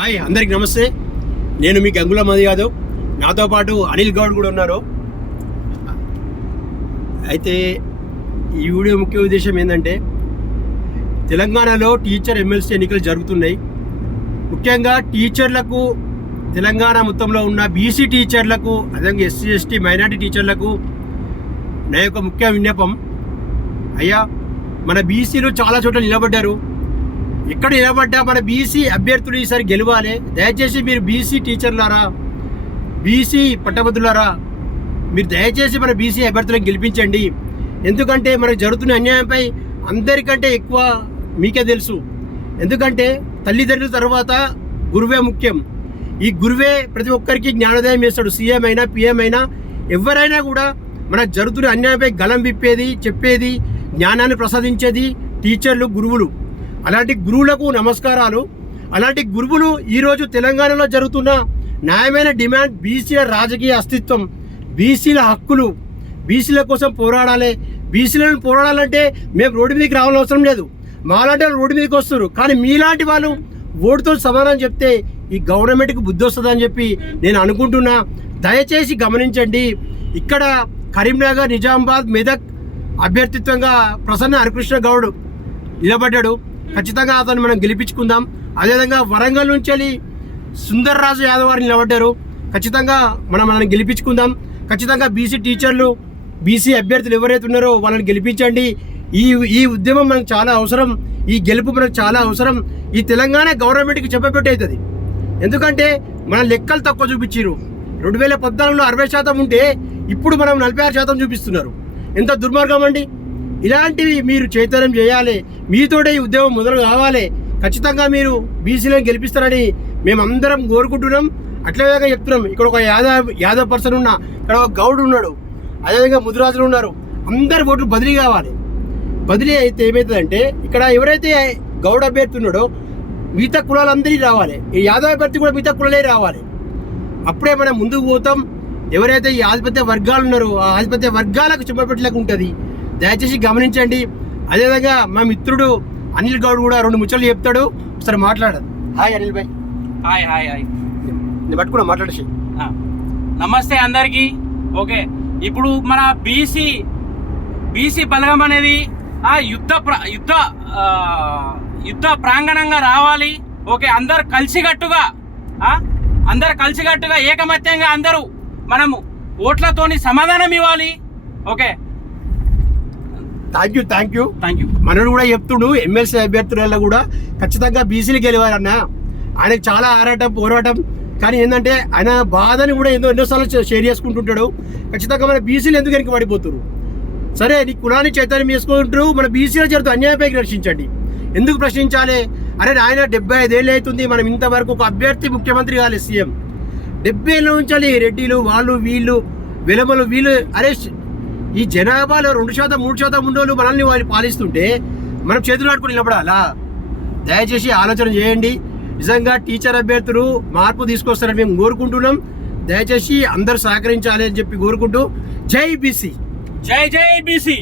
Hi అందరికి నమస్తే. నేను మీ గంగుల మది యాదవ్. నాతో పాటు అనిల్ గౌడ్ కూడా ఉన్నారు. అయితే ఈ వీడియో ముఖ్య ఉద్దేశం ఏంటంటే, తెలంగాణలో టీచర్ ఎమ్మెల్సీ ఎన్నికలు జరుగుతున్నాయి. ముఖ్యంగా టీచర్లకు, తెలంగాణ మొత్తంలో ఉన్న బీసీ టీచర్లకు, అదేవిధంగా ఎస్సీ ఎస్టీ మైనార్టీ టీచర్లకు నా యొక్క ముఖ్య విన్నపం, అయ్యా మన బీసీలు చాలా చోట్ల నిలబడ్డారు. ఎక్కడ నిలబడ్డా మన బీసీ అభ్యర్థులు ఈసారి గెలవాలి. దయచేసి మీరు బీసీ టీచర్లారా, బీసీ పట్టభద్రులారా, మీరు దయచేసి మన బీసీ అభ్యర్థులను గెలిపించండి. ఎందుకంటే మనకు జరుగుతున్న అన్యాయంపై అందరికంటే ఎక్కువ మీకే తెలుసు. ఎందుకంటే తల్లిదండ్రుల తర్వాత గురువే ముఖ్యం. ఈ గురువే ప్రతి ఒక్కరికి జ్ఞానోదయం చేస్తాడు. సీఎం అయినా, పిఎం అయినా, ఎవరైనా కూడా మనకు జరుగుతున్న అన్యాయంపై గలం విప్పేది, చెప్పేది, జ్ఞానాన్ని ప్రసాదించేది టీచర్లు, గురువులు. అలాంటి గురువులకు నమస్కారాలు. అలాంటి గురువులు ఈరోజు తెలంగాణలో జరుగుతున్న న్యాయమైన డిమాండ్, బీసీల రాజకీయ అస్తిత్వం, బీసీల హక్కులు, బీసీల కోసం పోరాడాలి. బీసీలను పోరాడాలంటే మేము రోడ్డు మీదకి రావాల్సిన అవసరం లేదు. మాలాంటి వాళ్ళు రోడ్డు మీదకి వస్తారు. కానీ మీలాంటి వాళ్ళు ఓటుతో సమాధానం చెప్తే ఈ గవర్నమెంట్కి బుద్ధి వస్తుందని చెప్పి నేను అనుకుంటున్నా. దయచేసి గమనించండి. ఇక్కడ కరీంనగర్, నిజామాబాద్, మెదక్ అభ్యర్థిత్వంగా ప్రసన్న హరికృష్ణ గౌడ్ నిలబడ్డాడు. ఖచ్చితంగా అతను మనం గెలిపించుకుందాం. అదేవిధంగా వరంగల్ నుంచి వెళ్ళి సుందర్ రాజు యాదవ్ వారు నిలబడ్డారు. ఖచ్చితంగా మనం గెలిపించుకుందాం. ఖచ్చితంగా బీసీ టీచర్లు, బీసీ అభ్యర్థులు ఎవరైతే ఉన్నారో వాళ్ళని గెలిపించండి. ఈ ఉద్యమం మనకు చాలా అవసరం. ఈ గెలుపు మనకు చాలా అవసరం. ఈ తెలంగాణ గవర్నమెంట్కి చెప్పబెట్టి అవుతుంది. ఎందుకంటే మన లెక్కలు తక్కువ చూపించారు. 2014లో 60% ఉంటే ఇప్పుడు మనం 46% చూపిస్తున్నారు. ఎంత దుర్మార్గం అండి. ఇలాంటివి మీరు చైతన్యం చేయాలి. మీతోటే ఈ ఉద్యమం మొదలు కావాలి. ఖచ్చితంగా మీరు బీసీలను గెలిపిస్తారని మేమందరం కోరుకుంటున్నాం. అట్లే చెప్తున్నాం. ఇక్కడ ఒక యాదవ్ పర్సన్ ఉన్నా, ఇక్కడ ఒక గౌడ్ ఉన్నాడు, అదేవిధంగా ముదిరాజులు ఉన్నారు. అందరి ఓట్లు బదిలీ కావాలి. బదిలీ అయితే ఏమవుతుందంటే, ఇక్కడ ఎవరైతే గౌడ్ అభ్యర్థి ఉన్నాడో మిగతా కులాలందరికీ రావాలి. ఈ యాదవ్ అభ్యర్థి కూడా మిగతా కులాలే రావాలి. అప్పుడే మనం ముందుకు పోతాం. ఎవరైతే ఈ ఆధిపత్య వర్గాలు ఉన్నారో ఆ ఆధిపత్య వర్గాలకు చెప్పబెట్టలేక ఉంటుంది. దయచేసి గమనించండి. అదేవిధంగా మా మిత్రుడు అనిల్ గౌడ్ కూడా 2 ముచ్చట్లు చెప్తాడు. ఒకసారి మాట్లాడాలి. హాయ్ అనిల్ భాయ్. Hi hi hi. నేను పట్టుకున్నా, మాట్లాడేసి. నమస్తే అందరికీ. ఓకే, ఇప్పుడు మన బీసీ బలగం అనేది యుద్ధ ప్రాంగణంగా రావాలి. ఓకే, అందరు కలిసికట్టుగా ఏకమత్యంగా అందరూ మనము ఓట్లతోని సమాధానం ఇవ్వాలి. Okay, thank you. మనడు కూడా చెప్తుడు, ఎమ్మెల్సీ అభ్యర్థులలో కూడా ఖచ్చితంగా బీసీలు గెలవాలన్న. ఆయనకు చాలా పోరాటం. కానీ ఏంటంటే ఆయన బాధని కూడా ఎన్నోసార్లు షేర్ చేసుకుంటుంటాడు. ఖచ్చితంగా మన బీసీలు ఎందుకు వెనక్కి పడిపోతున్నారు? సరే, నీ కులాన్ని చైతన్యం చేసుకుంటారు. మన బీసీలో జరుగుతూ అన్యాయంపై రక్షించండి. ఎందుకు ప్రశ్నించాలి? అరే ఆయన 75 ఏళ్ళు అవుతుంది. మనం ఇంతవరకు ఒక అభ్యర్థి ముఖ్యమంత్రి కాలేదు, సీఎం. 70 ఏళ్ళ నుంచి రెడ్డిలు, వాళ్ళు, వీళ్ళు, వెలమలు, వీళ్ళు. అరే ఈ జనాభాలో 2%, 3% ఉండేవాళ్ళు మనల్ని వాళ్ళు పాలిస్తుంటే మనం చేతులు కట్టుకుని నిలబడాలా? దయచేసి ఆలోచన చేయండి. నిజంగా టీచర్ అభ్యర్థులు మార్పు తీసుకొస్తారని మేము కోరుకుంటున్నాం. దయచేసి అందరూ సహకరించాలి అని చెప్పి కోరుకుంటూ, జై బీసీ, జై జై బీసీ.